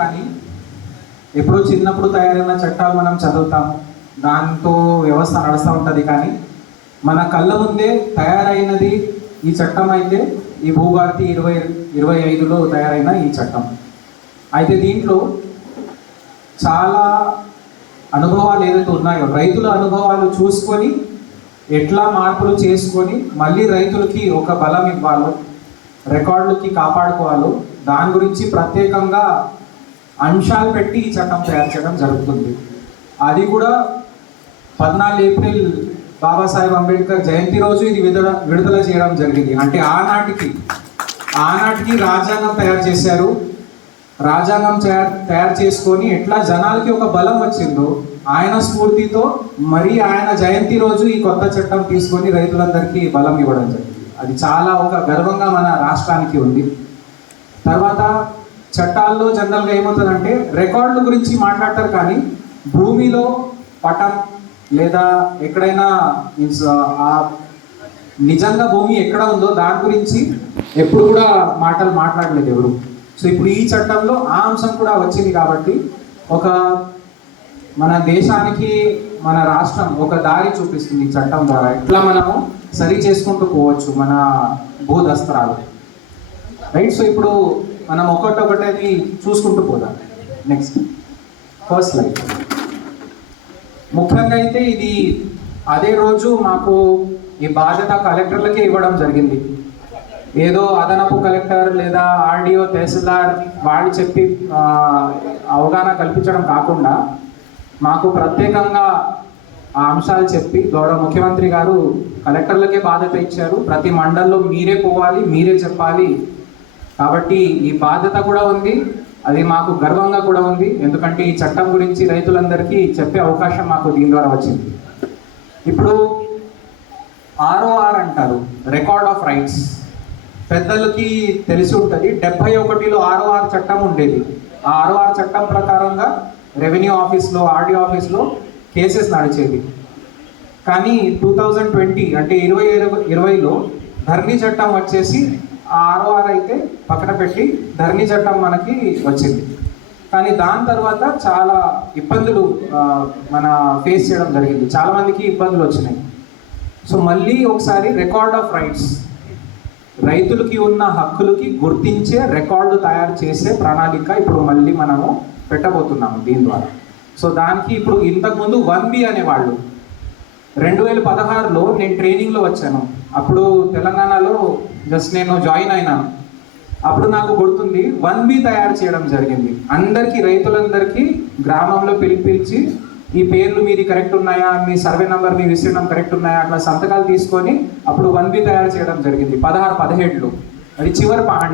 కానీ ఎప్పుడో చిన్నప్పుడు తయారైన చట్టాలు మనం చదువుతాము. దాంతో వ్యవస్థ నడుస్తూ ఉంటుంది కానీ మన కళ్ళ ముందే తయారైనది ఈ చట్టం అయితే ఈ భూభారతి ఇరవై ఇరవై ఐదులో తయారైన ఈ చట్టం. అయితే దీంట్లో చాలా అనుభవాలు ఏదైతే ఉన్నాయో రైతుల అనుభవాలు చూసుకొని ఎట్లా మార్పులు చేసుకొని మళ్ళీ రైతులకి ఒక బలం ఇవ్వాలో రికార్డులకి కాపాడుకోవాలో దాని గురించి ప్రత్యేకంగా అంశాలు పెట్టి ఈ చట్టం తయారు చేయడం జరుగుతుంది. అది కూడా పద్నాలుగు ఏప్రిల్ బాబాసాహెబ్ అంబేద్కర్ జయంతి రోజు ఇది విడుదల విడుదల చేయడం జరిగింది. అంటే ఆనాటికి ఆనాటికి రాజ్యాంగం తయారు చేశారు. రాజ్యాంగం తయారు తయారు చేసుకొని ఎట్లా జనాలకి ఒక బలం వచ్చిందో ఆయన స్ఫూర్తితో మరి ఆయన జయంతి రోజు ఈ కొత్త చట్టం తీసుకొని రైతులందరికీ బలం ఇవ్వడం జరిగింది. అది చాలా ఒక గర్వంగా మన రాష్ట్రానికి ఉంది. తర్వాత చట్టాల్లో జనరల్గా ఏమవుతుందంటే రికార్డుల గురించి మాట్లాడతారు కానీ భూమిలో పటం లేదా ఎక్కడైనా మీన్స్ ఆ నిజంగా భూమి ఎక్కడ ఉందో దాని గురించి ఎప్పుడు కూడా మాటలు మాట్లాడలేదు ఎవరు. సో ఇప్పుడు ఈ చట్టంలో ఆ అంశం కూడా వచ్చింది కాబట్టి ఒక మన దేశానికి మన రాష్ట్రం ఒక దారి చూపిస్తుంది ఈ చట్టం ద్వారా. ఎట్లా మనము సరి చేసుకుంటూ పోవచ్చు మన భూదస్త్రాలు. రైట్? సో ఇప్పుడు మనం ఒకటొకటి చూసుకుంటూ పోదాం. నెక్స్ట్ ఫస్ట్ లైఫ్ ముఖ్యంగా అయితే ఇది అదే రోజు మాకు ఈ బాధ్యత కలెక్టర్లకే ఇవ్వడం జరిగింది. ఏదో అదనపు కలెక్టర్ లేదా ఆర్డీఓ తహసీల్దార్ వాళ్ళు చెప్పి అవగాహన కల్పించడం కాకుండా మాకు ప్రత్యేకంగా ఆ అంశాలు చెప్పి గౌరవ ముఖ్యమంత్రి గారు కలెక్టర్లకే బాధ్యత ఇచ్చారు. ప్రతి మండల్లో మీరే పోవాలి మీరే చెప్పాలి. కాబట్టి ఈ బాధ్యత కూడా ఉంది అది మాకు గర్వంగా కూడా ఉంది. ఎందుకంటే ఈ చట్టం గురించి రైతులందరికీ చెప్పే అవకాశం మాకు దీని ద్వారా వచ్చింది. ఇప్పుడు ఆర్ఓఆర్ అంటారు రికార్డ్ ఆఫ్ రైట్స్. పెద్దలకి తెలిసి ఉంటుంది డెబ్బై ఒకటిలో ఆర్ఓఆర్ చట్టం ఉండేది. ఆ ఆర్ఓఆర్ చట్టం ప్రకారంగా రెవెన్యూ ఆఫీస్లో ఆర్డీ ఆఫీస్లో కేసెస్ నడిచేది కానీ టూ థౌజండ్ ట్వంటీ అంటే ఇరవై ఇరవై ఇరవైలో ధర్నీ చట్టం వచ్చేసి ఆ ఆర్ఓఆర్ అయితే పక్కన పెట్టి ధరణి చట్టం మనకి వచ్చింది. కానీ దాని తర్వాత చాలా ఇబ్బందులు మన ఫేస్ చేయడం జరిగింది. చాలామందికి ఇబ్బందులు వచ్చినాయి. సో మళ్ళీ ఒకసారి రికార్డ్ ఆఫ్ రైట్స్ రైతులకి ఉన్న హక్కులకి గుర్తించే రికార్డు తయారు చేసే ప్రణాళిక ఇప్పుడు మళ్ళీ మనము పెట్టబోతున్నాము దీని ద్వారా. సో దానికి ఇప్పుడు ఇంతకుముందు వన్ బి అనేవాళ్ళు. రెండు వేల పదహారులో నేను ట్రైనింగ్లో వచ్చాను. అప్పుడు తెలంగాణలో జస్ట్ నేను జాయిన్ అయినాను అప్పుడు నాకు గుర్తుంది వన్ బి తయారు చేయడం జరిగింది. అందరికీ రైతులందరికీ గ్రామంలో పిలిపించి ఈ పేర్లు మీది కరెక్ట్ ఉన్నాయా? మీ సర్వే నంబర్ మీ విస్తీర్ణం కరెక్ట్ ఉన్నాయా? అట్లా సంతకాలు తీసుకొని అప్పుడు వన్ బి తయారు చేయడం జరిగింది. పదహారు పదిహేడులో. అది చివరి పా